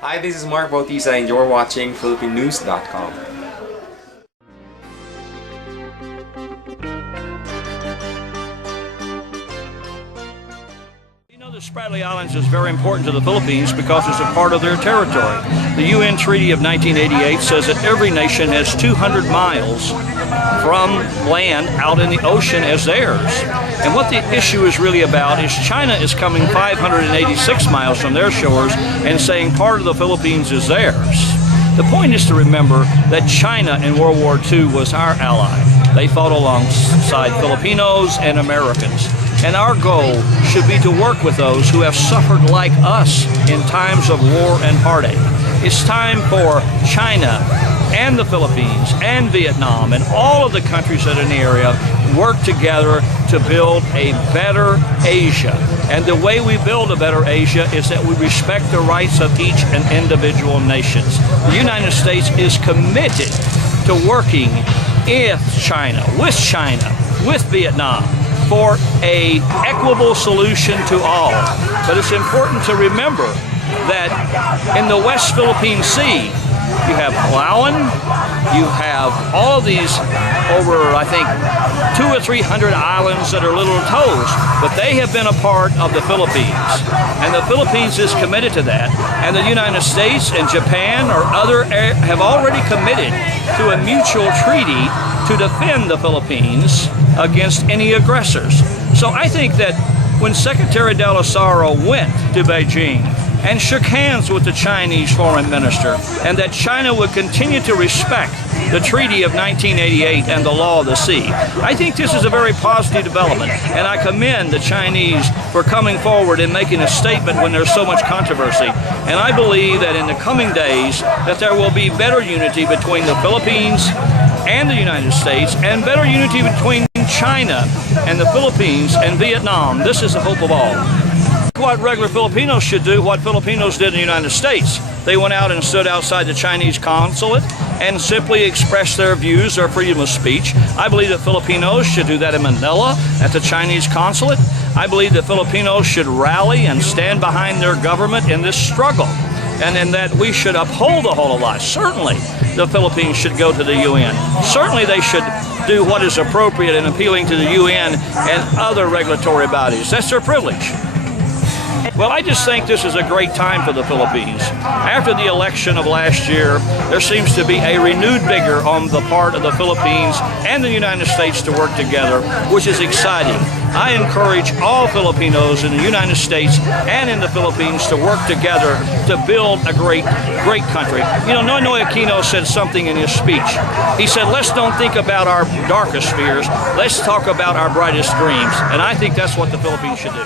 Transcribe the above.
Hi, this is Mark Bautista and you're watching PhilippineNews.com. The Spratly Islands is very important to the Philippines because it's a part of their territory. The UN Treaty of 1988 says that every nation has 200 miles from land out in the ocean as theirs. And what the issue is really about is China is coming 586 miles from their shores and saying part of the Philippines is theirs. The point is to remember that China in World War II was our ally. They fought alongside Filipinos and Americans. And our goal should be to work with those who have suffered like us in times of war and heartache. It's time for China and the Philippines and Vietnam and all of the countries that are in the area work together to build a better Asia. And the way we build a better Asia is that we respect the rights of each and individual nations. The United States is committed to working with China, with Vietnam, for an equitable solution to all. But it's important to remember that in the West Philippine Sea, you have Palawan, you have all of these over, I think, 200 or 300 islands that are little atolls, but they have been a part of the Philippines. And the Philippines is committed to that. And the United States and Japan or other have already committed to a mutual treaty to defend the Philippines against any aggressors. So I think that when Secretary de la Sara went to Beijing and shook hands with the Chinese foreign minister, and that China would continue to respect the Treaty of 1988 and the law of the sea, I think this is a very positive development, and I commend the Chinese for coming forward and making a statement when there's so much controversy. And I believe that in the coming days that there will be better unity between the Philippines and the United States, and better unity between China and the Philippines and Vietnam. This is the hope of all. What regular Filipinos should do, what Filipinos did in the United States. They went out and stood outside the Chinese consulate and simply expressed their views, their freedom of speech. I believe that Filipinos should do that in Manila at the Chinese consulate. I believe that Filipinos should rally and stand behind their government in this struggle, and in that we should uphold the whole of life. Certainly the Philippines should go to the UN. Certainly they should do what is appropriate in appealing to the UN and other regulatory bodies. That's their privilege. Well, I just think this is a great time for the Philippines. After the election of last year, there seems to be a renewed vigor on the part of the Philippines and the United States to work together, which is exciting. I encourage all Filipinos in the United States and in the Philippines to work together to build a great country. You know, Noynoy Aquino said something in his speech. He said, let's don't think about our darkest fears, let's talk about our brightest dreams. And I think that's what the Philippines should do.